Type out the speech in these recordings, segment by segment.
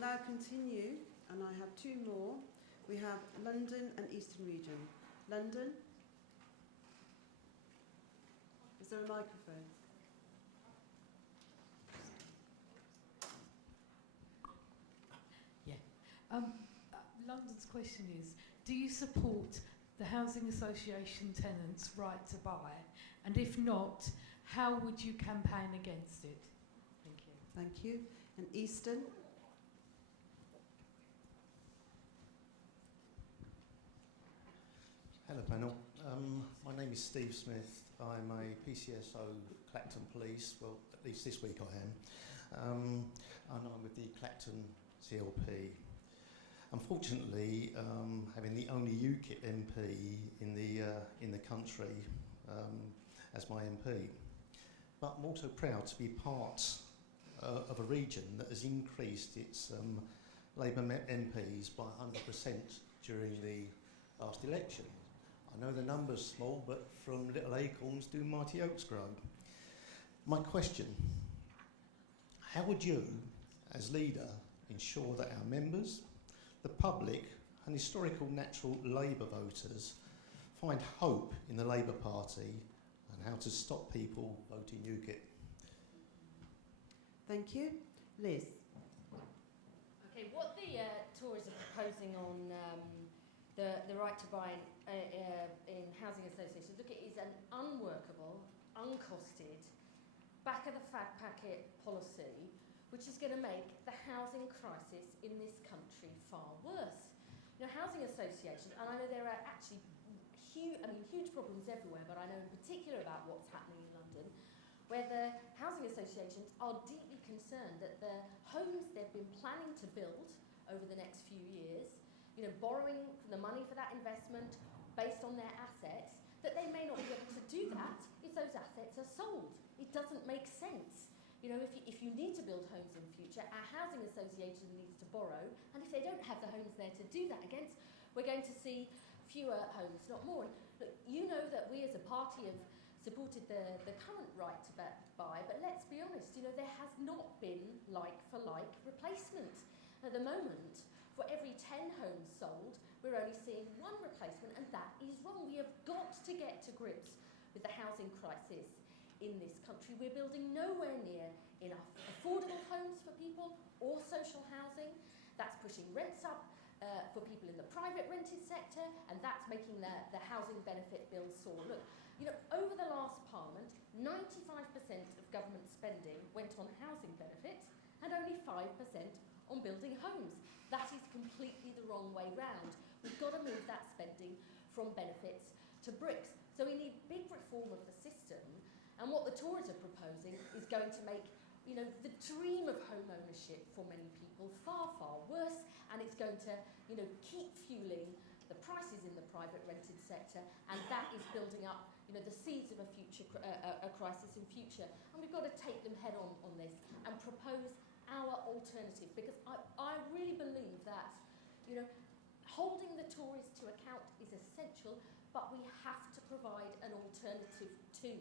now continue, and I have two more. We have London and Eastern Region. London. Is there a microphone? Yeah. London's question is, do you support the Housing Association tenants' right to buy? And if not, how would you campaign against it? Thank you. Thank you. And Eastern? Hello panel. My name is Steve Smith. I'm a PCSO Clacton Police, well at least this week I am, and I'm with the Clacton CLP. Unfortunately, having the only UKIP MP in the country as my MP, but I'm also proud to be part of a region that has increased its Labour MPs by 100% during the last election. I know the number's small, but from little acorns do mighty oaks grow. My question, how would you, as leader, ensure that our members, the public and historical natural Labour voters find hope in the Labour Party, and how to stop people voting UKIP? Thank you. Liz? Okay, what the Tories are proposing on the right to buy in housing associations, look, it is an unworkable, uncosted, back-of-the-fag packet policy which is going to make the housing crisis in this country far worse. You know, housing associations, and I know there are actually huge problems everywhere, but I know in particular about what's happening in London, where the housing associations are deeply concerned that the homes they've been planning to build over the next few years, you know, borrowing the money for that investment based on their assets, that they may not be able to do that if those assets are sold. It doesn't make sense. You know, if you need to build homes in future, our housing association needs to borrow, and if they don't have the homes there to do that against, we're going to see fewer homes, not more. And look, you know that we as a party have supported the current right to buy, but let's be honest, you know, there has not been like-for-like replacement. At the moment, for every 10 homes sold, we're only seeing one replacement, and that is wrong. We have got to get to grips with the housing crisis in this country. We're building nowhere near enough affordable homes for people or social housing. That's pushing rents up for people in the private rented sector, and that's making the housing benefit bill soar. Look, you know, over the last Parliament, 95% of government spending went on housing benefits and only 5% on building homes. That is completely the wrong way round. We've got to move that spending from benefits to bricks. So we need big reform of the system, and what the Tories are proposing is going to make, you know, the dream of home ownership for many people far, far worse, and it's going to, you know, keep fueling the prices in the private rented sector, and that is building up, you know, the seeds of a future a crisis in future. And we've got to take them head on this and propose our alternative, because I really believe that, you know, holding the Tories to account is essential, but we have to provide an alternative too.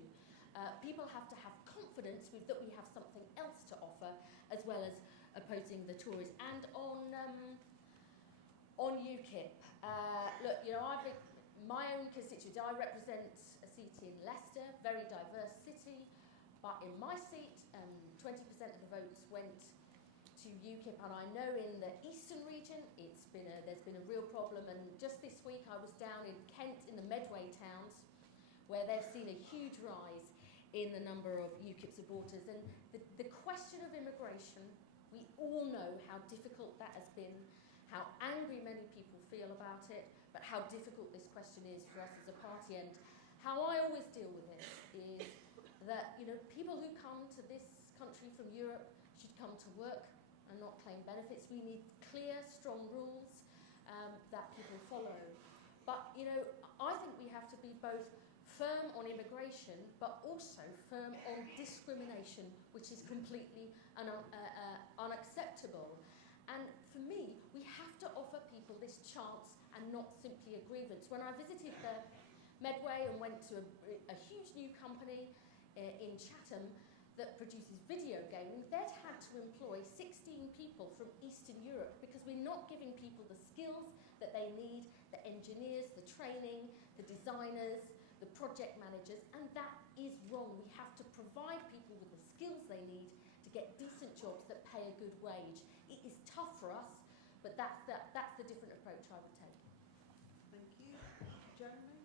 People have to have confidence that we have something else to offer, as well as opposing the Tories. And on UKIP, look, you know, my own constituency, I represent a seat in Leicester, very diverse city, but in my seat, 20% of the votes went to UKIP, and I know in the Eastern region there's been a real problem. And just this week I was down in Kent in the Medway towns, where they've seen a huge rise in the number of UKIP supporters. And the question of immigration, we all know how difficult that has been, how angry many people feel about it, but how difficult this question is for us as a party. And how I always deal with it is that, you know, people who come to this country from Europe should come to work and not claim benefits. We need clear, strong rules that people follow. But, you know, I think we have to be both firm on immigration, but also firm on discrimination, which is completely unacceptable. And for me, we have to offer people this chance and not simply a grievance. When I visited the Medway and went to a huge new company in Chatham, that produces video gaming, they'd had to employ 16 people from Eastern Europe because we're not giving people the skills that they need, the engineers, the training, the designers, the project managers, and that is wrong. We have to provide people with the skills they need to get decent jobs that pay a good wage. It is tough for us, but that's the different approach I would take. Thank you. Jeremy?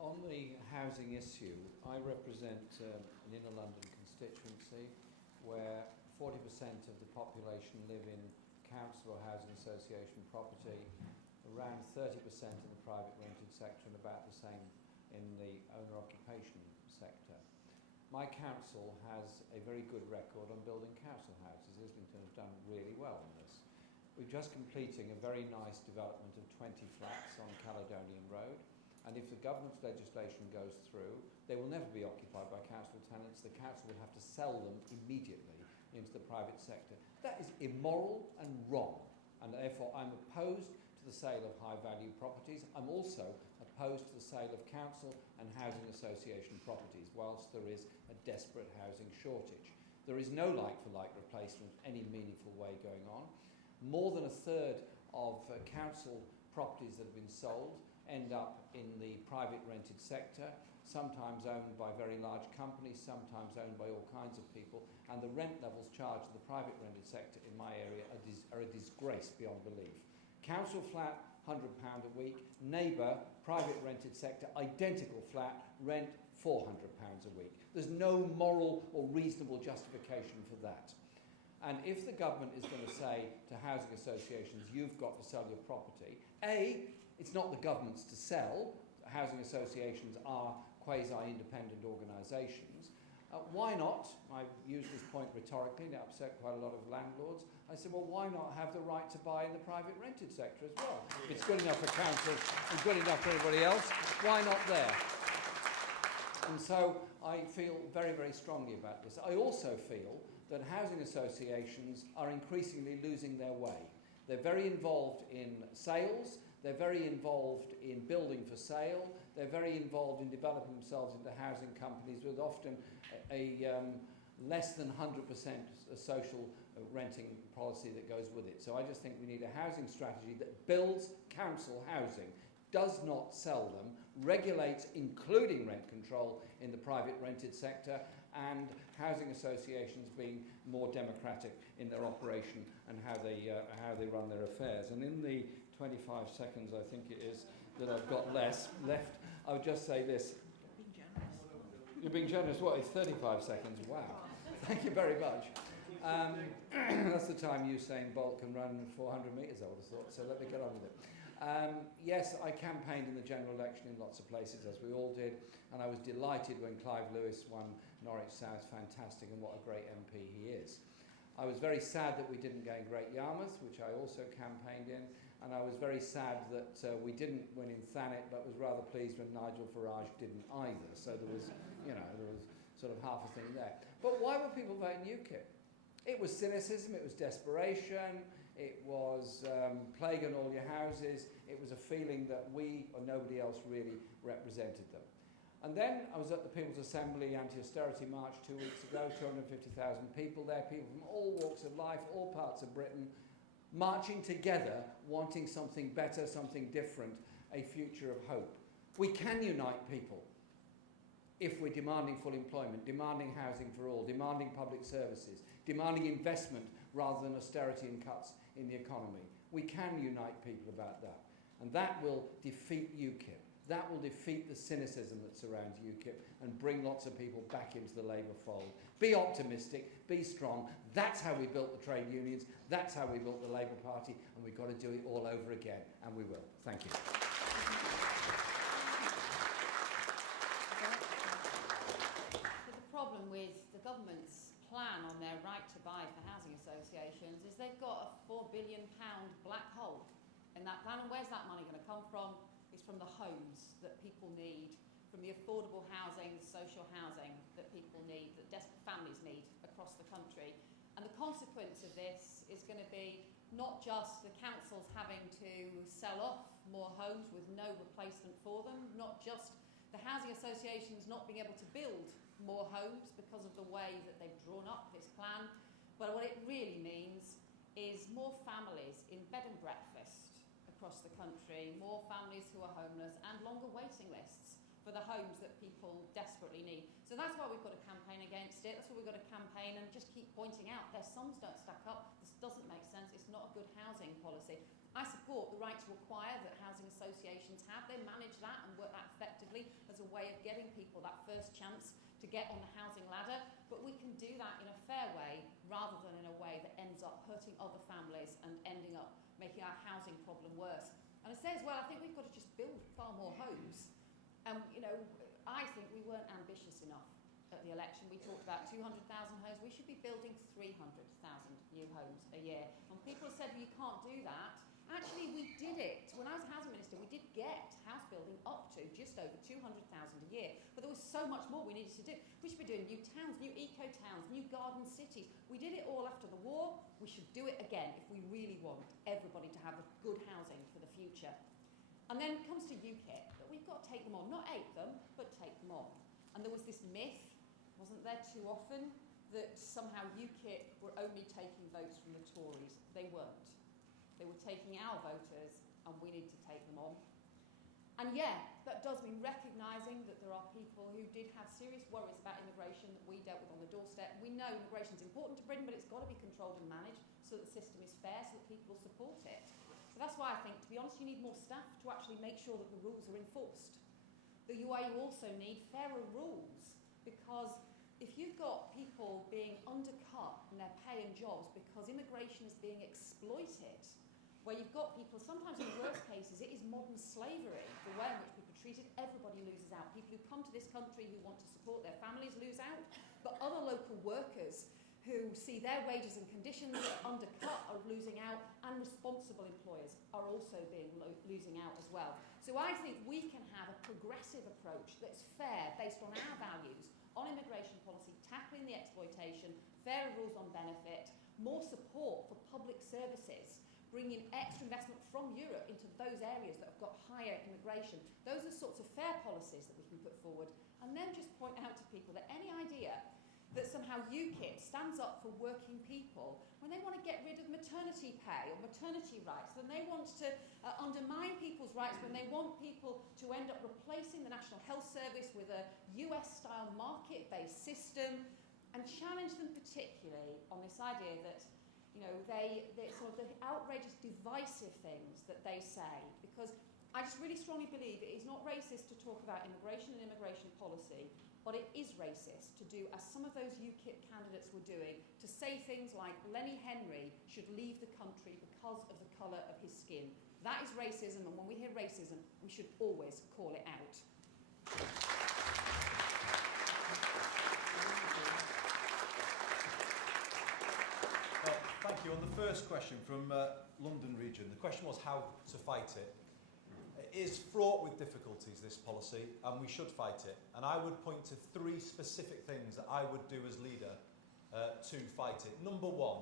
On the housing issue, I represent an inner London constituency where 40% of the population live in council or housing association property, around 30% in the private rented sector and about the same in the owner-occupation sector. My council has a very good record on building council houses. Islington have done really well on this. We're just completing a very nice development of 20 flats on Caledonian Road. And if the government's legislation goes through, they will never be occupied by council tenants. The council will have to sell them immediately into the private sector. That is immoral and wrong, and therefore I'm opposed to the sale of high-value properties. I'm also opposed to the sale of council and housing association properties, whilst there is a desperate housing shortage. There is no like-for-like replacement in any meaningful way going on. More than a third of council properties that have been sold end up in the private rented sector, sometimes owned by very large companies, sometimes owned by all kinds of people, and the rent levels charged in the private rented sector in my area are a disgrace beyond belief. Council flat, £100 a week, neighbour, private rented sector, identical flat, rent £400 a week. There's no moral or reasonable justification for that. And if the government is going to say to housing associations, you've got to sell your property, A, it's not the government's to sell. Housing associations are quasi-independent organisations. Why not? I've used this point rhetorically, and it upset quite a lot of landlords. I said, well, why not have the right to buy in the private rented sector as well? If it's good enough for councils and good enough for everybody else, why not there? And so I feel very, very strongly about this. I also feel that housing associations are increasingly losing their way. They're very involved in sales. They're very involved in building for sale. They're very involved in developing themselves into housing companies with often a less than 100% social renting policy that goes with it. So I just think we need a housing strategy that builds council housing, does not sell them, regulates, including rent control in the private rented sector, and housing associations being more democratic in their operation and how they run their affairs. And in the 25 seconds, I think it is, that I've got left, I would just say this. You're being generous. What, it's 35 seconds? Wow. Thank you very much. That's the time Usain Bolt can run 400 metres, I would have thought, so let me get on with it. Yes, I campaigned in the general election in lots of places, as we all did, and I was delighted when Clive Lewis won Norwich South. Fantastic, and what a great MP he is. I was very sad that we didn't gain Great Yarmouth, which I also campaigned in, and I was very sad that we didn't win in Thanet, but was rather pleased when Nigel Farage didn't either. So there was, there was sort of half a thing there. But why were people voting UKIP? It was cynicism, it was desperation, it was plague on all your houses, it was a feeling that we or nobody else really represented them. And then I was at the People's Assembly Anti-Austerity March 2 weeks ago, 250,000 people there, people from all walks of life, all parts of Britain, marching together, wanting something better, something different, a future of hope. We can unite people if we're demanding full employment, demanding housing for all, demanding public services, demanding investment rather than austerity and cuts in the economy. We can unite people about that. And that will defeat UKIP. That will defeat the cynicism that surrounds UKIP and bring lots of people back into the Labour fold. Be optimistic, be strong. That's how we built the trade unions. That's how we built the Labour Party, and we've got to do it all over again, and we will. Thank you. So the problem with the government's plan on their right to buy for housing associations is they've got a £4 billion black hole in that plan, and where's that money going to come from? It's from the homes that people need, from the affordable housing, social housing that people need, that desperate families need across the country. And the consequence of this is going to be not just the councils having to sell off more homes with no replacement for them, not just the housing associations not being able to build more homes because of the way that they've drawn up this plan. But what it really means is more families in bed and breakfast across the country, more families who are homeless, and longer waiting lists for the homes that people desperately need. So that's why we've got a campaign against it. That's why we've got a campaign and just keep pointing out their sums don't stack up. This doesn't make sense. It's not a good housing policy. I support the right to acquire that housing associations have. They manage that and work that effectively as a way of getting people that first chance to get on the housing ladder. But we can do that in a fair way rather than in a way that ends up hurting other families and ending up making our housing problem worse. And I say as well, I think we've got to just build far more homes. You know, I think we weren't ambitious enough at the election. We talked about 200,000 homes. We should be building 300,000 new homes a year. And people have said, well, you can't do that. Actually, we did it. When I was housing minister, we did get house building up to just over 200,000 a year. But there was so much more we needed to do. We should be doing new towns, new eco-towns, new garden cities. We did it all after the war. We should do it again if we really want everybody to have a good housing for the future. And then it comes to UKIP, that we've got to take them on. Not ape them, but take them on. And there was this myth, wasn't there too often, that somehow UKIP were only taking votes from the Tories. They weren't. They were taking our voters, and we need to take them on. And yeah, that does mean recognising that there are people who did have serious worries about immigration that we dealt with on the doorstep. We know immigration is important to Britain, but it's got to be controlled and managed so that the system is fair, so that people support it. So that's why I think, to be honest, you need more staff to actually make sure that the rules are enforced. The way you also need fairer rules, because if you've got people being undercut in their pay and jobs because immigration is being exploited, where you've got people, sometimes in worst cases, it is modern slavery, the way in which people are treated, everybody loses out. People who come to this country who want to support their families lose out, but other local workers who see their wages and conditions undercut are losing out, and responsible employers are also losing out as well. So I think we can have a progressive approach that's fair, based on our values, on immigration policy, tackling the exploitation, fairer rules on benefit, more support for public services, bringing extra investment from Europe into those areas that have got higher immigration. Those are sorts of fair policies that we can put forward. And then just point out to people that any idea that somehow UKIP stands up for working people, when they want to get rid of maternity pay or maternity rights, then they want to undermine people's rights, when they want people to end up replacing the National Health Service with a US-style market-based system, and challenge them particularly on this idea that, you know, they sort of the outrageous divisive things that they say, because I just really strongly believe it is not racist to talk about immigration and immigration policy, but it is racist to do as some of those UKIP candidates were doing, to say things like Lenny Henry should leave the country because of the colour of his skin. That is racism, and when we hear racism, we should always call it out. Thank you. On the first question from London region, the question was how to fight it. It is fraught with difficulties, this policy, and we should fight it. And I would point to 3 specific things that I would do as leader to fight it. Number 1,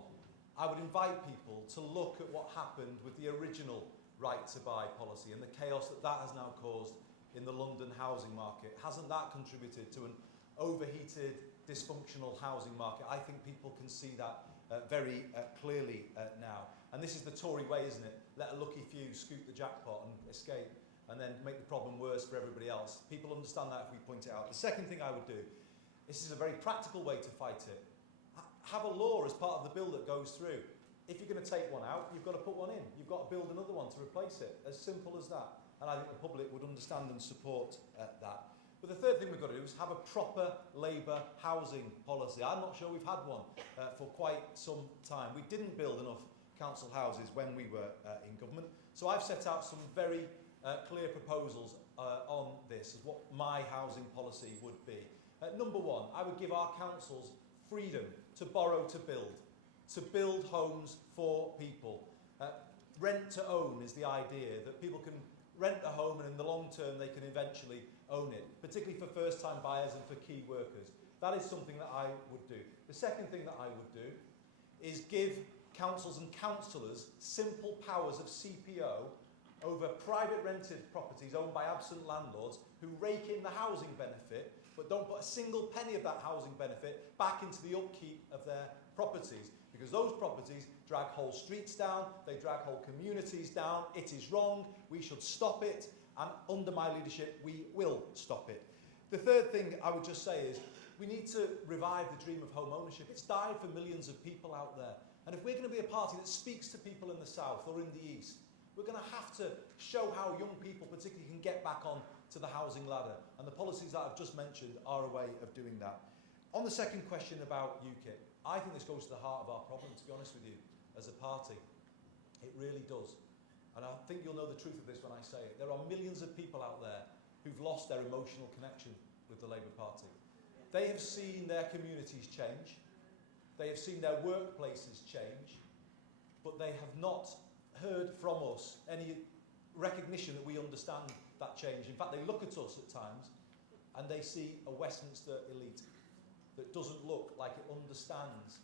I would invite people to look at what happened with the original right to buy policy and the chaos that that has now caused in the London housing market. Hasn't that contributed to an overheated, dysfunctional housing market? I think people can see that very clearly now. And this is the Tory way, isn't it? Let a lucky few scoop the jackpot and escape, and then make the problem worse for everybody else. People understand that if we point it out. The second thing I would do, this is a very practical way to fight it. Have a law as part of the bill that goes through. If you're going to take one out, you've got to put one in. You've got to build another one to replace it. As simple as that. And I think the public would understand and support that. But the third thing we've got to do is have a proper Labour housing policy. I'm not sure we've had one for quite some time. We didn't build enough council houses when we were in government. So I've set out some very clear proposals on this, as what my housing policy would be. Number 1, I would give our councils freedom to borrow to build homes for people. Rent to own is the idea, that people can rent a home and in the long term they can eventually own it, particularly for first-time buyers and for key workers. That is something that I would do. The second thing that I would do is give councils and councillors simple powers of CPO over private rented properties owned by absent landlords who rake in the housing benefit but don't put a single penny of that housing benefit back into the upkeep of their properties, because those properties drag whole streets down, they drag whole communities down. It is wrong, we should stop it, and under my leadership we will stop it. The third thing I would just say is we need to revive the dream of home ownership. It's died for millions of people out there, and if we're going to be a party that speaks to people in the south or in the east, we're going to have to show how young people particularly can get back on to the housing ladder, and the policies that I've just mentioned are a way of doing that. On the second question about UKIP, I think this goes to the heart of our problem, to be honest with you, as a party. It really does. And I think you'll know the truth of this when I say it. There are millions of people out there who've lost their emotional connection with the Labour Party. They have seen their communities change, they have seen their workplaces change, but they have not heard from us any recognition that we understand that change. In fact, they look at us at times and they see a Westminster elite that doesn't look like it understands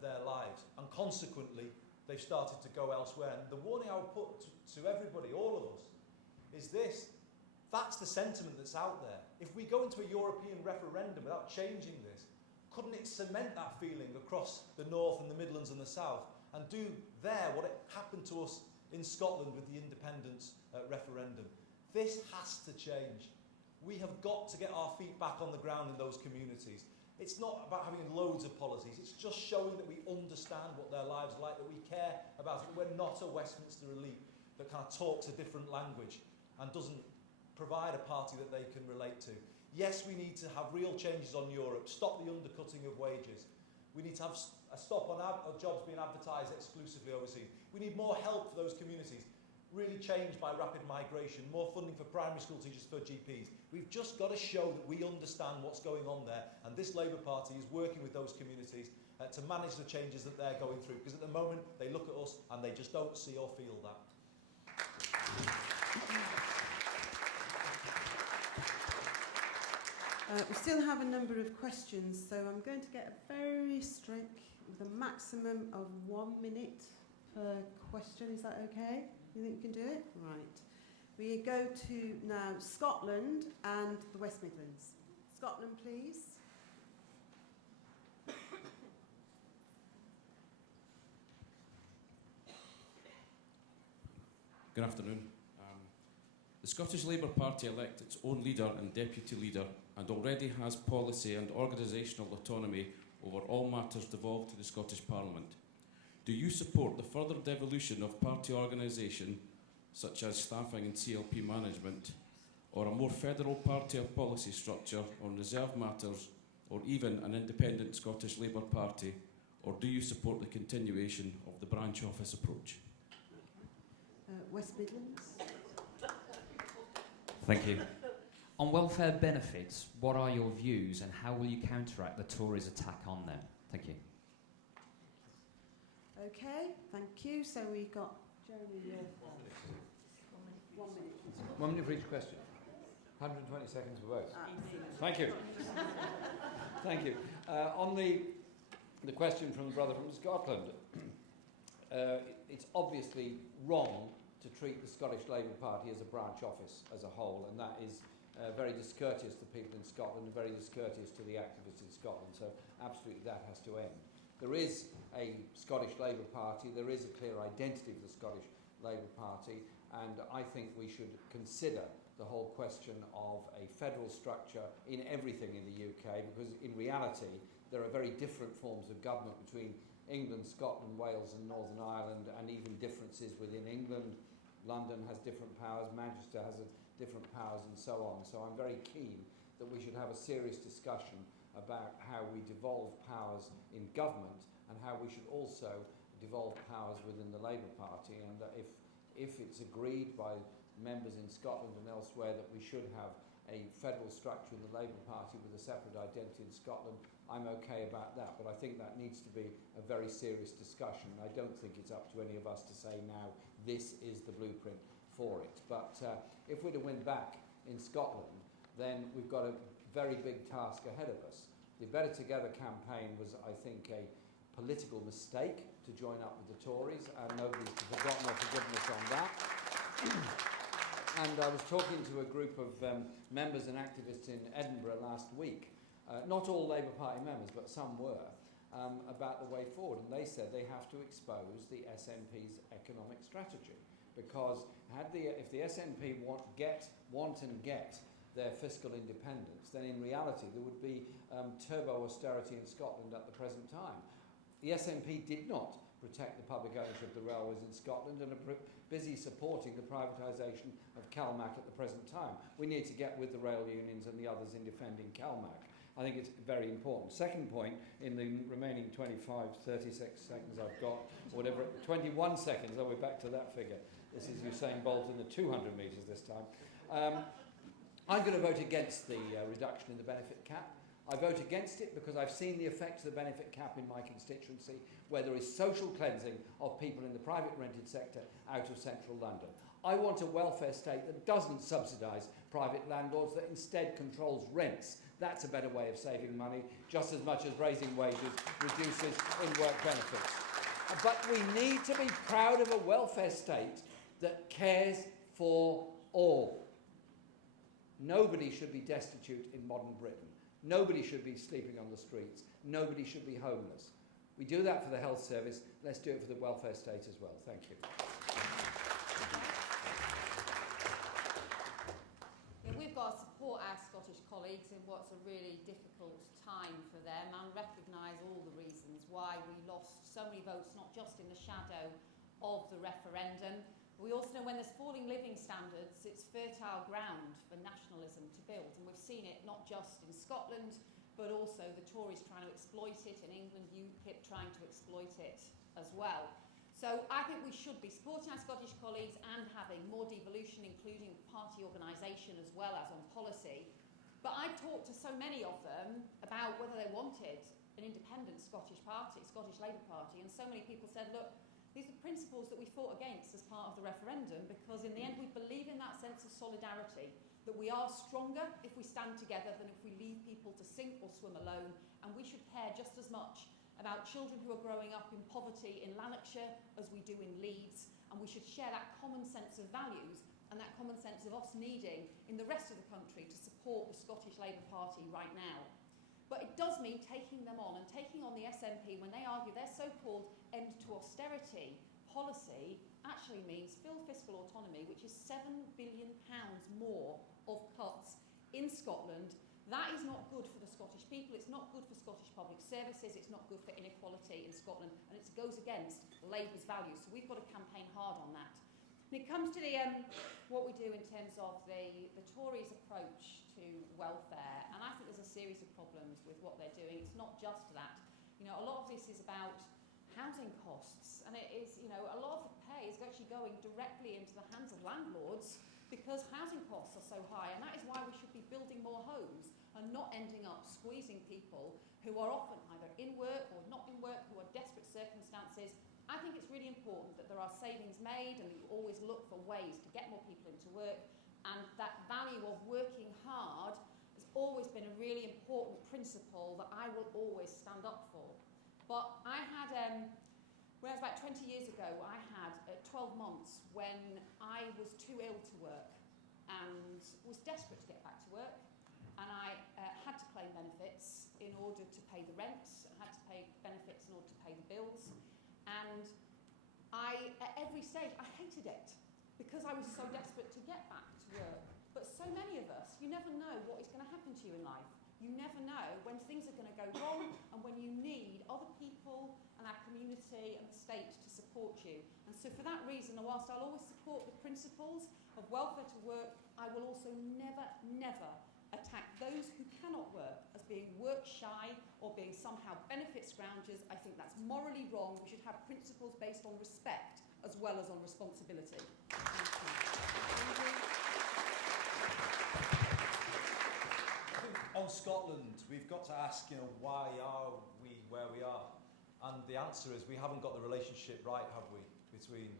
their lives, and consequently they've started to go elsewhere. And the warning I would put to everybody, all of us, is this: that's the sentiment that's out there. If we go into a European referendum without changing this, couldn't it cement that feeling across the north and the Midlands and the south, and do there what it happened to us in Scotland with the independence referendum? This has to change. We have got to get our feet back on the ground in those communities. It's not about having loads of policies, it's just showing that we understand what their lives are like, that we care about it. We're not a Westminster elite that kind of talks a different language and doesn't provide a party that they can relate to. Yes, we need to have real changes on Europe, stop the undercutting of wages. We need to have a stop on jobs being advertised exclusively overseas. We need more help for those communities, really changed by rapid migration, more funding for primary school teachers, for GPs. We've just got to show that we understand what's going on there, and this Labour Party is working with those communities to manage the changes that they're going through, because at the moment they look at us and they just don't see or feel that. We still have a number of questions, so I'm going to get a very strict, with a maximum of 1 minute per question. Is that okay? You think you can do it? Right. We go to now Scotland and the West Midlands. Scotland, please. Good afternoon. The Scottish Labour Party elect its own leader and deputy leader, and already has policy and organisational autonomy over all matters devolved to the Scottish Parliament. Do you support the further devolution of party organisation, such as staffing and CLP management, or a more federal party or policy structure on reserved matters, or even an independent Scottish Labour Party, or do you support the continuation of the branch office approach? West Midlands. Thank you. On welfare benefits, what are your views and how will you counteract the Tories' attack on them? Thank you. Okay, thank you. So we've got Jeremy. 1 minute. 1 minute for each question. 120 seconds for both. Absolutely. Thank you. Thank you. On the question from the brother from Scotland, it's obviously wrong to treat the Scottish Labour Party as a branch office as a whole, and that is very discourteous to people in Scotland, very discourteous to the activists in Scotland, so absolutely that has to end. There is a Scottish Labour Party, there is a clear identity of the Scottish Labour Party, and I think we should consider the whole question of a federal structure in everything in the UK, because in reality there are very different forms of government between England, Scotland, Wales and Northern Ireland, and even differences within England. London has different powers, Manchester has different powers and so on. So I'm very keen that we should have a serious discussion about how we devolve powers in government and how we should also devolve powers within the Labour Party. And if it's agreed by members in Scotland and elsewhere that we should have a federal structure in the Labour Party with a separate identity in Scotland, I'm okay about that. But I think that needs to be a very serious discussion. I don't think it's up to any of us to say now this is the blueprint for it. But if we're to win back in Scotland, then we've got a very big task ahead of us. The Better Together campaign was, I think, a political mistake to join up with the Tories, and nobody's forgotten or forgiven us on that. And I was talking to a group of members and activists in Edinburgh last week, not all Labour Party members, but some were, about the way forward. And they said they have to expose the SNP's economic strategy. Because if the SNP want and get their fiscal independence, then in reality there would be turbo austerity in Scotland at the present time. The SNP did not protect the public ownership of the railways in Scotland and are busy supporting the privatisation of CalMac at the present time. We need to get with the rail unions and the others in defending CalMac. I think it's very important. Second point, in the remaining 36 seconds I've got, or whatever, 21 seconds, oh, we're back to that figure. This is Usain Bolt in the 200 metres this time. I'm going to vote against the reduction in the benefit cap. I vote against it because I've seen the effects of the benefit cap in my constituency, where there is social cleansing of people in the private rented sector out of central London. I want a welfare state that doesn't subsidise private landlords, that instead controls rents. That's a better way of saving money, just as much as raising wages reduces in-work benefits. But we need to be proud of a welfare state that cares for all. Nobody should be destitute in modern Britain. Nobody should be sleeping on the streets. Nobody should be homeless. We do that for the health service. Let's do it for the welfare state as well. Thank you. Yeah, we've got to support our Scottish colleagues in what's a really difficult time for them and recognise all the reasons why we lost so many votes, not just in the shadow of the referendum. We also know when there's falling living standards, it's fertile ground for nationalism to build. And we've seen it not just in Scotland, but also the Tories trying to exploit it, in England, UKIP trying to exploit it as well. So I think we should be supporting our Scottish colleagues and having more devolution, including party organisation as well as on policy. But I talked to so many of them about whether they wanted an independent Scottish party, Scottish Labour Party, and so many people said, look, these are principles that we fought against as part of the referendum, because in the end we believe in that sense of solidarity, that we are stronger if we stand together than if we leave people to sink or swim alone, and we should care just as much about children who are growing up in poverty in Lanarkshire as we do in Leeds, and we should share that common sense of values and that common sense of us needing in the rest of the country to support the Scottish Labour Party right now. But it does mean taking them on, and taking on the SNP when they argue their so-called end to austerity policy actually means full fiscal autonomy, which is £7 billion more of cuts in Scotland. That is not good for the Scottish people, it's not good for Scottish public services, it's not good for inequality in Scotland, and it goes against Labour's values. So we've got to campaign hard on that. When it comes to the what we do in terms of the Tories' approach to welfare, and I think there's a series of problems with what they're doing. It's not just that. You know, a lot of this is about housing costs, and it is, you know, a lot of the pay is actually going directly into the hands of landlords because housing costs are so high, and that is why we should be building more homes and not ending up squeezing people who are often either in work or not in work, who are desperate circumstances. I think it's really important that there are savings made and that you always look for ways to get more people into work, and that value of working hard has always been a really important principle that I will always stand up for. But I had, when I was about 20 years ago, I had 12 months when I was too ill to work and was desperate to get back to work, and I had to claim benefits in order to pay the rent, I had to pay benefits in order to pay the bills, and at every stage I hated it because I was so desperate to get back to work. But so many of us, you never know what is going to happen to you in life. You never know when things are going to go wrong and when you need other people and our community and the state to support you. And so for that reason, whilst I'll always support the principles of welfare to work, I will also never, never attack those who cannot work as being work shy or being somehow benefit scroungers. I think that's morally wrong. We should have principles based on respect as well as on responsibility. On Scotland, we've got to ask, you know, why are we where we are? And the answer is we haven't got the relationship right, have we, between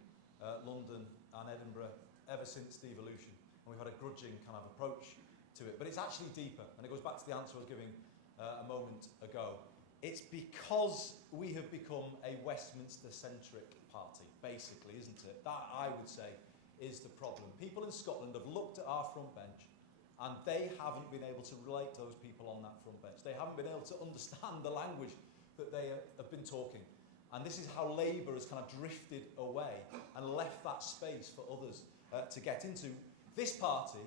London and Edinburgh ever since devolution. And we've had a grudging kind of approach to it. But it's actually deeper, and it goes back to the answer I was giving a moment ago. It's because we have become a Westminster-centric party, basically, isn't it? That, I would say, is the problem. People in Scotland have looked at our front bench and they haven't been able to relate to those people on that front bench. They haven't been able to understand the language that they have been talking. And this is how Labour has kind of drifted away and left that space for others to get into. This party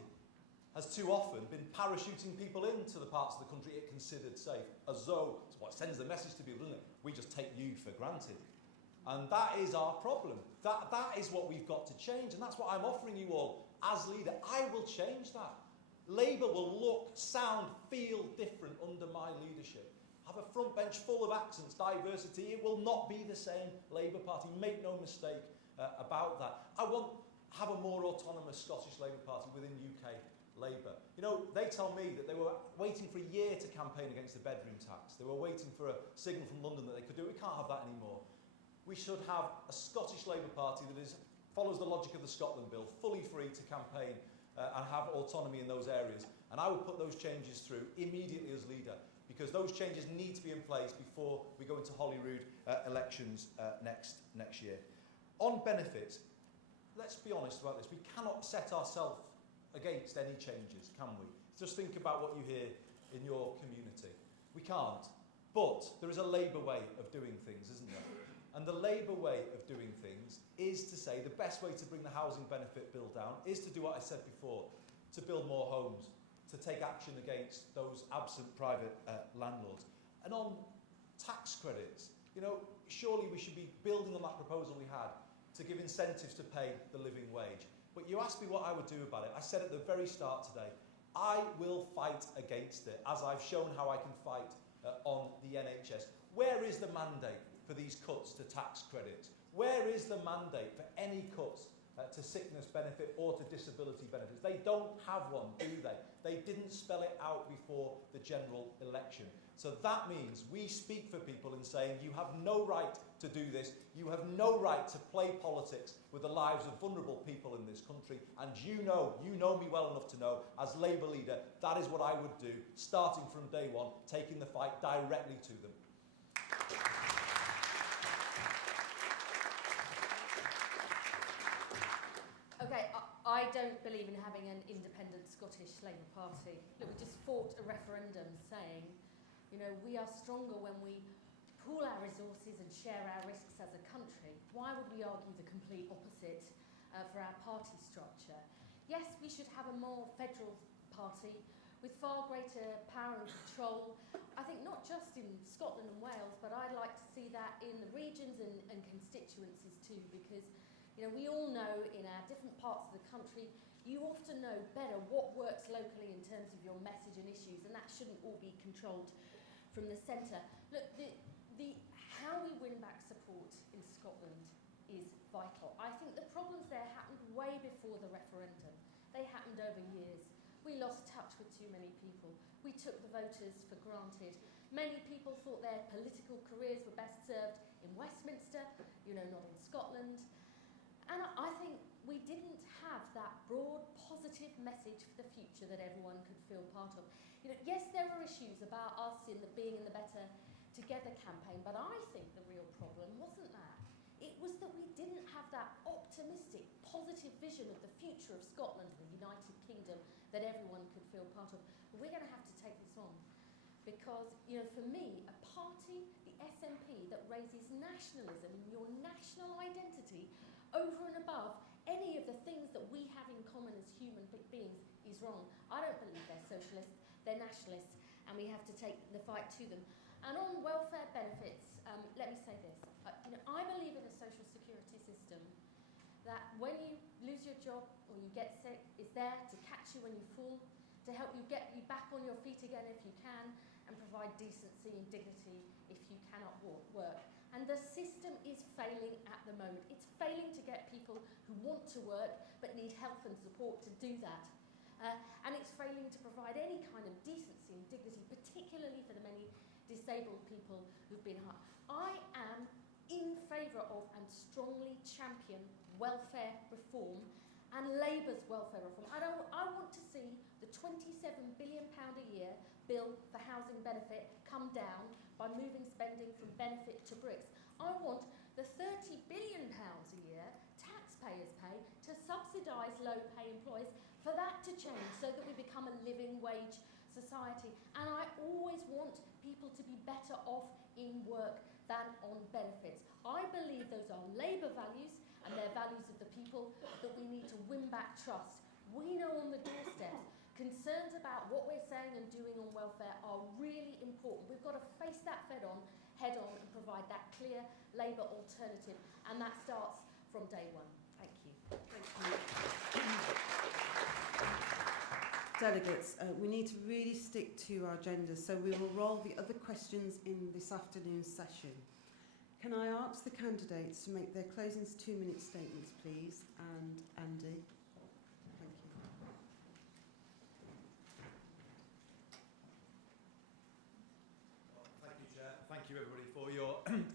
has too often been parachuting people into the parts of the country it considered safe, as though, it's what sends the message to people, doesn't it? We just take you for granted. And that is our problem. That is what we've got to change, and that's what I'm offering you all as leader. I will change that. Labour will look, sound, feel different under my leadership. Have a front bench full of accents, diversity. It will not be the same Labour Party. Make no mistake about that. I want to have a more autonomous Scottish Labour Party within UK Labour. You know, they tell me that they were waiting for a year to campaign against the bedroom tax. They were waiting for a signal from London that they could do it. We can't have that anymore. We should have a Scottish Labour Party that follows the logic of the Scotland Bill, fully free to campaign and have autonomy in those areas. And I will put those changes through immediately as leader, because those changes need to be in place before we go into Holyrood elections next year. On benefits, let's be honest about this. We cannot set ourselves against any changes, can we? Just think about what you hear in your community. We can't. But there is a Labour way of doing things, isn't there? And the Labour way of doing things is to say the best way to bring the housing benefit bill down is to do what I said before, to build more homes, to take action against those absent private landlords. And on tax credits, you know, surely we should be building on that proposal we had to give incentives to pay the living wage. But you asked me what I would do about it. I said at the very start today, I will fight against it, as I've shown how I can fight on the NHS. Where is the mandate for these cuts to tax credits? Where is the mandate for any cuts to sickness benefit or to disability benefits? They don't have one, do they? They didn't spell it out before the general election. So that means we speak for people in saying you have no right to do this. You have no right to play politics with the lives of vulnerable people in this country. And you know me well enough to know, as Labour leader, that is what I would do, starting from day one, taking the fight directly to them. Okay, I don't believe in having an independent Scottish Labour Party. Look, we just fought a referendum saying, you know, we are stronger when we pool our resources and share our risks as a country. Why would we argue the complete opposite for our party structure? Yes, we should have a more federal party with far greater power and control. I think not just in Scotland and Wales, but I'd like to see that in the regions and constituencies too, because you know, we all know in our different parts of the country, you often know better what works locally in terms of your message and issues, and that shouldn't all be controlled from the centre. Look, how we win back support in Scotland is vital. I think the problems there happened way before the referendum. They happened over years. We lost touch with too many people. We took the voters for granted. Many people thought their political careers were best served in Westminster, you know, not in Scotland. And I think we didn't have that broad, positive message for the future that everyone could feel part of. You know, yes, there were issues about us in the Being in the Better Together campaign, but I think the real problem wasn't that. It was that we didn't have that optimistic, positive vision of the future of Scotland and the United Kingdom that everyone could feel part of. But we're going to have to take this on. Because, you know, for me, a party, the SNP, that raises nationalism and your national identity over and above any of the things that we have in common as human beings is wrong. I don't believe they're socialists, they're nationalists, and we have to take the fight to them. And on welfare benefits, let me say this. You know, I believe in a social security system that when you lose your job or you get sick, is there to catch you when you fall, to help you get you back on your feet again if you can, and provide decency and dignity if you cannot work. And the system is failing at the moment. It's failing to get people who want to work but need help and support to do that. And it's failing to provide any kind of decency and dignity, particularly for the many disabled people who've been harmed. I am in favour of and strongly champion welfare reform and Labour's welfare reform. I want to see the £27 billion a year bill for housing benefit come down by moving spending from benefit to bricks. I want the £30 billion a year taxpayers pay to subsidise living wage society. And I always want people to be better off in work than on benefits. I believe those are Labour values and they're values of the people that we need to win back trust. We know on the doorstep concerns about what we're saying and doing on welfare are really important. We've got to face that head on and provide that clear Labour alternative, and that starts from day one. Thank you. Thank you. Delegates, we need to really stick to our agenda, so we will roll the other questions in this afternoon's session. Can I ask the candidates to make their closing 2-minute statements, please? And Andy. Thank you. Thank you, Chair. Thank you, everybody,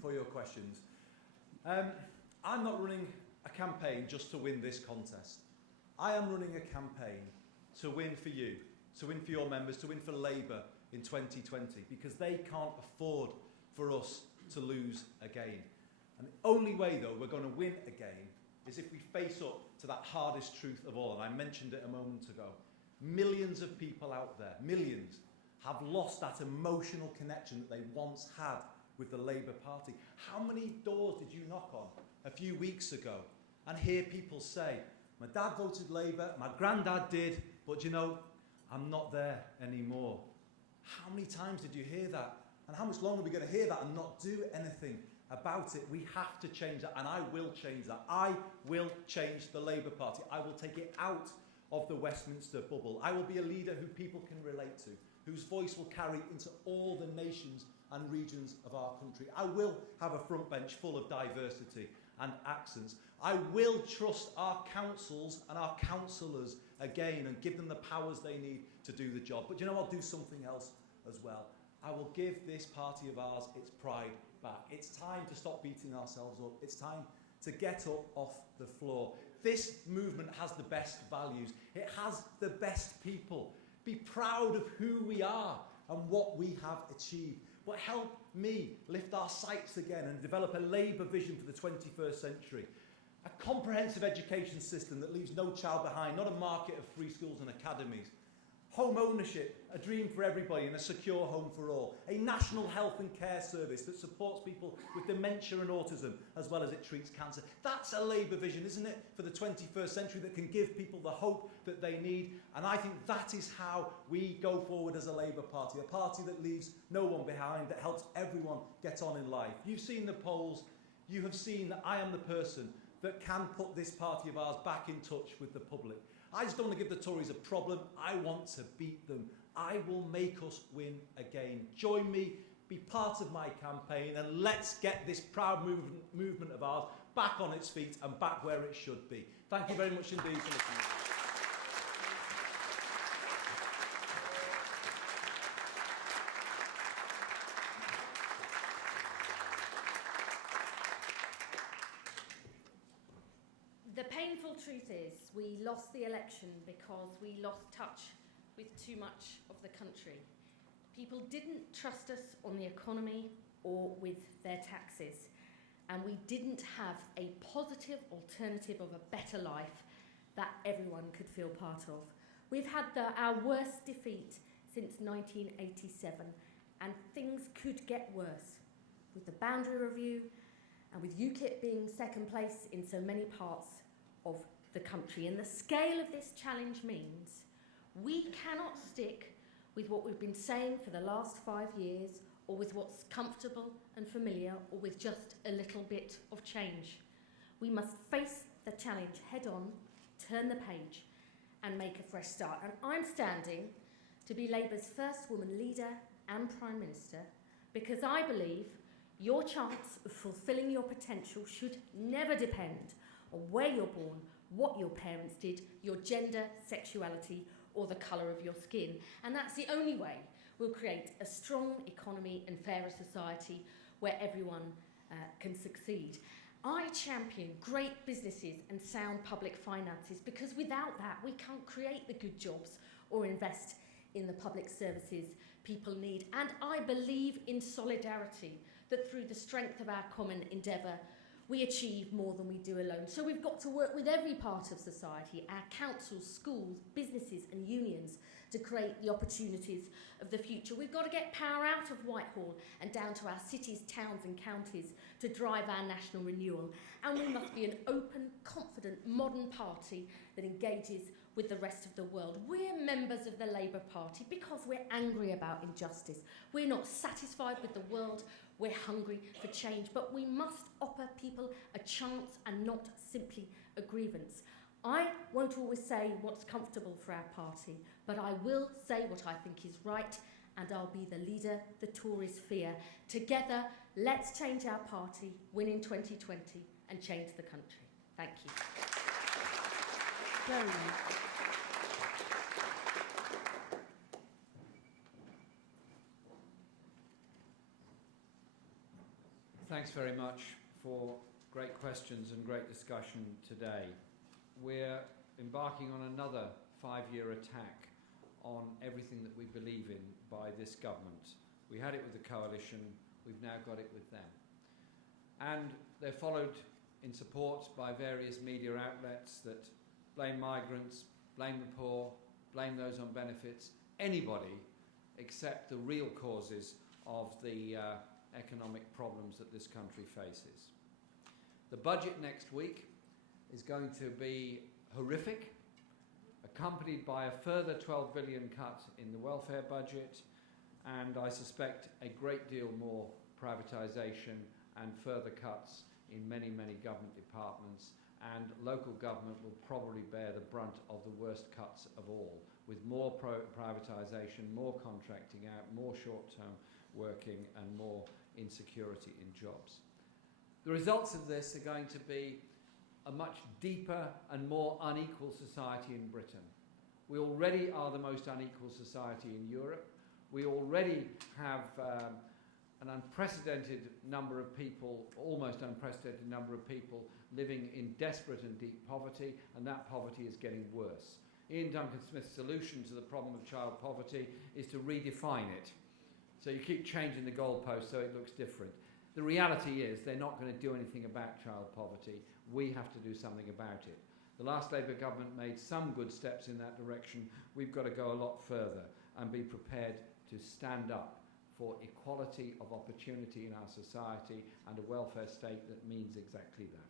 for your questions. I'm not running a campaign just to win this contest. I am running a campaign to win for you, to win for your members, to win for Labour in 2020, because they can't afford for us to lose again. And the only way, though, we're going to win again is if we face up to that hardest truth of all. And I mentioned it a moment ago. Millions of people out there, millions, have lost that emotional connection that they once had with the Labour Party. How many doors did you knock on a few weeks ago and hear people say, my dad voted Labour, my granddad did, but you know, I'm not there anymore? How many times did you hear that? And how much longer are we going to hear that and not do anything about it? We have to change that, and I will change that. I will change the Labour Party. I will take it out of the Westminster bubble. I will be a leader who people can relate to, whose voice will carry into all the nations and regions of our country. I will have a front bench full of diversity and accents. I will trust our councils and our councillors again and give them the powers they need to do the job. But you know, I'll do something else as well. I will give this party of ours its pride back. It's time to stop beating ourselves up. It's time to get up off the floor. This movement has the best values. It has the best people. Be proud of who we are and what we have achieved. But help me lift our sights again and develop a Labour vision for the 21st century. A comprehensive education system that leaves no child behind, not a market of free schools and academies. Home ownership, a dream for everybody and a secure home for all. A national health and care service that supports people with dementia and autism as well as it treats cancer. That's a Labour vision, isn't it, for the 21st century, that can give people the hope that they need. And I think that is how we go forward as a Labour Party, a party that leaves no one behind, that helps everyone get on in life. You've seen the polls. You have seen that I am the person that can put this party of ours back in touch with the public. I just don't want to give the Tories a problem. I want to beat them. I will make us win again. Join me, be part of my campaign, and let's get this proud movement of ours back on its feet and back where it should be. Thank you very much indeed for listening. The painful truth is we lost the election because we lost touch with too much of the country. People didn't trust us on the economy or with their taxes, and we didn't have a positive alternative of a better life that everyone could feel part of. We've had our worst defeat since 1987, and things could get worse with the boundary review and with UKIP being second place in so many parts of the country. And the scale of this challenge means we cannot stick with what we've been saying for the last 5 years, or with what's comfortable and familiar, or with just a little bit of change. We must face the challenge head on, turn the page, and make a fresh start. And I'm standing to be Labour's first woman leader and Prime Minister, because I believe your chance of fulfilling your potential should never depend on where you're born, what your parents did, your gender, sexuality, or the colour of your skin. And that's the only way we'll create a strong economy and fairer society where everyone can succeed. I champion great businesses and sound public finances, because without that we can't create the good jobs or invest in the public services people need. And I believe in solidarity, that through the strength of our common endeavour we achieve more than we do alone. So we've got to work with every part of society, our councils, schools, businesses and unions, to create the opportunities of the future. We've got to get power out of Whitehall and down to our cities, towns and counties to drive our national renewal. And we must be an open, confident, modern party that engages with the rest of the world. We're members of the Labour Party because we're angry about injustice. We're not satisfied with the world. We're hungry for change, but we must offer people a chance and not simply a grievance. I won't always say what's comfortable for our party, but I will say what I think is right, and I'll be the leader the Tories fear. Together, let's change our party, win in 2020, and change the country. Thank you. Very well. Thanks very much for great questions and great discussion today. We're embarking on another 5-year attack on everything that we believe in by this government. We had it with the coalition, we've now got it with them. And they're followed in support by various media outlets that blame migrants, blame the poor, blame those on benefits, anybody except the real causes of the economic problems that this country faces. The budget next week is going to be horrific, accompanied by a further 12 billion cut in the welfare budget, and I suspect a great deal more privatisation and further cuts in many, many government departments, and local government will probably bear the brunt of the worst cuts of all, with more privatisation, more contracting out, more short-term working and more insecurity in jobs. The results of this are going to be a much deeper and more unequal society in Britain. We already are the most unequal society in Europe. We already have an unprecedented number of people, almost unprecedented number of people living in desperate and deep poverty, and that poverty is getting worse. Ian Duncan Smith's solution to the problem of child poverty is to redefine it. So you keep changing the goalpost so it looks different. The reality is they're not going to do anything about child poverty. We have to do something about it. The last Labour government made some good steps in that direction. We've got to go a lot further and be prepared to stand up for equality of opportunity in our society and a welfare state that means exactly that.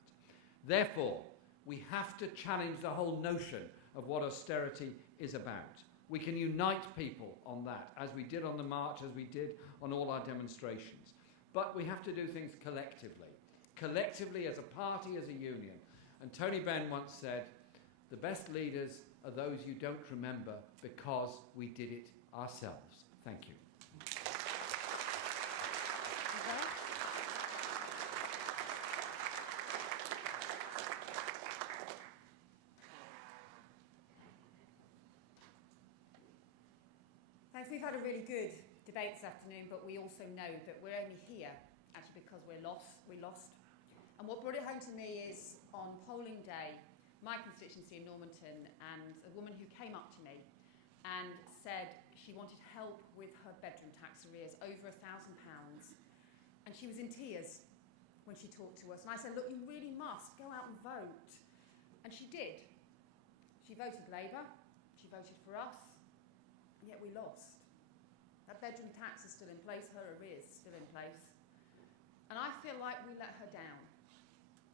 Therefore, we have to challenge the whole notion of what austerity is about. We can unite people on that, as we did on the march, as we did on all our demonstrations. But we have to do things collectively as a party, as a union. And Tony Benn once said, the best leaders are those you don't remember because we did it ourselves. Thank you. Thanks. We've had a really good debate this afternoon, but we also know that we're only here actually because we lost. And what brought it home to me is on polling day, my constituency in Normanton, and a woman who came up to me and said she wanted help with her bedroom tax arrears, over £1,000. And she was in tears when she talked to us. And I said, look, you really must go out and vote. And she did. She voted Labour, she voted for us, and yet we lost. That bedroom tax is still in place, her arrears is still in place. And I feel like we let her down.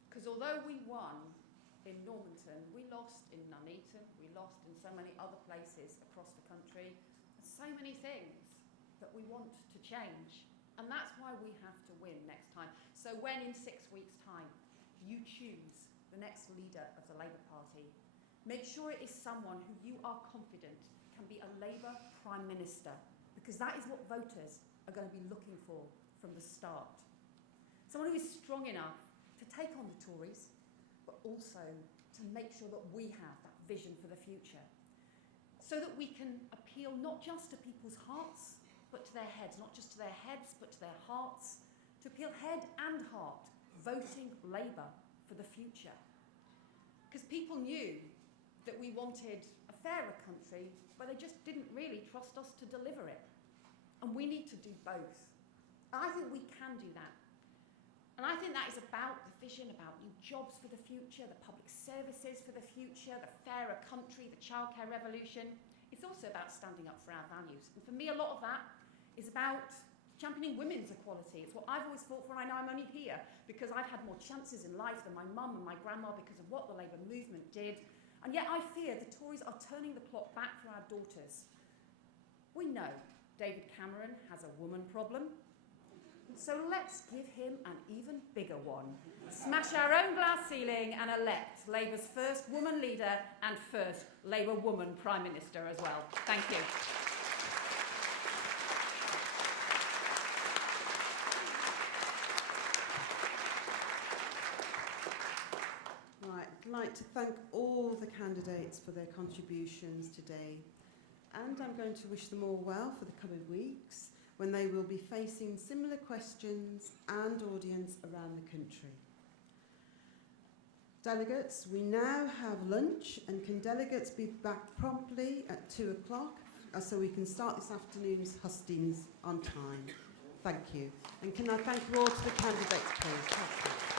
Because although we won in Normanton, we lost in Nuneaton, we lost in so many other places across the country. There's so many things that we want to change. And that's why we have to win next time. So when in 6 weeks' time you choose the next leader of the Labour Party, make sure it is someone who you are confident can be a Labour Prime Minister, because that is what voters are going to be looking for from the start. Someone who is strong enough to take on the Tories, but also to make sure that we have that vision for the future, so that we can appeal not just to people's hearts, but to their heads, not just to their heads, but to their hearts, to appeal head and heart, voting Labour for the future. Because people knew that we wanted a fairer country, but they just didn't really trust us to deliver it. And we need to do both. And I think we can do that. And I think that is about the vision, about new jobs for the future, the public services for the future, the fairer country, the childcare revolution. It's also about standing up for our values. And for me, a lot of that is about championing women's equality. It's what I've always fought for, and I know I'm only here because I've had more chances in life than my mum and my grandma because of what the Labour movement did. And yet I fear the Tories are turning the clock back for our daughters. We know David Cameron has a woman problem. So let's give him an even bigger one. Smash our own glass ceiling and elect Labour's first woman leader and first Labour woman Prime Minister as well. Thank you. Right, I'd like to thank all the candidates for their contributions today. And I'm going to wish them all well for the coming weeks, when they will be facing similar questions and audience around the country. Delegates, we now have lunch, and can delegates be back promptly at 2 o'clock so we can start this afternoon's hustings on time. Thank you. And can I thank you all to the candidates, please? Thank you.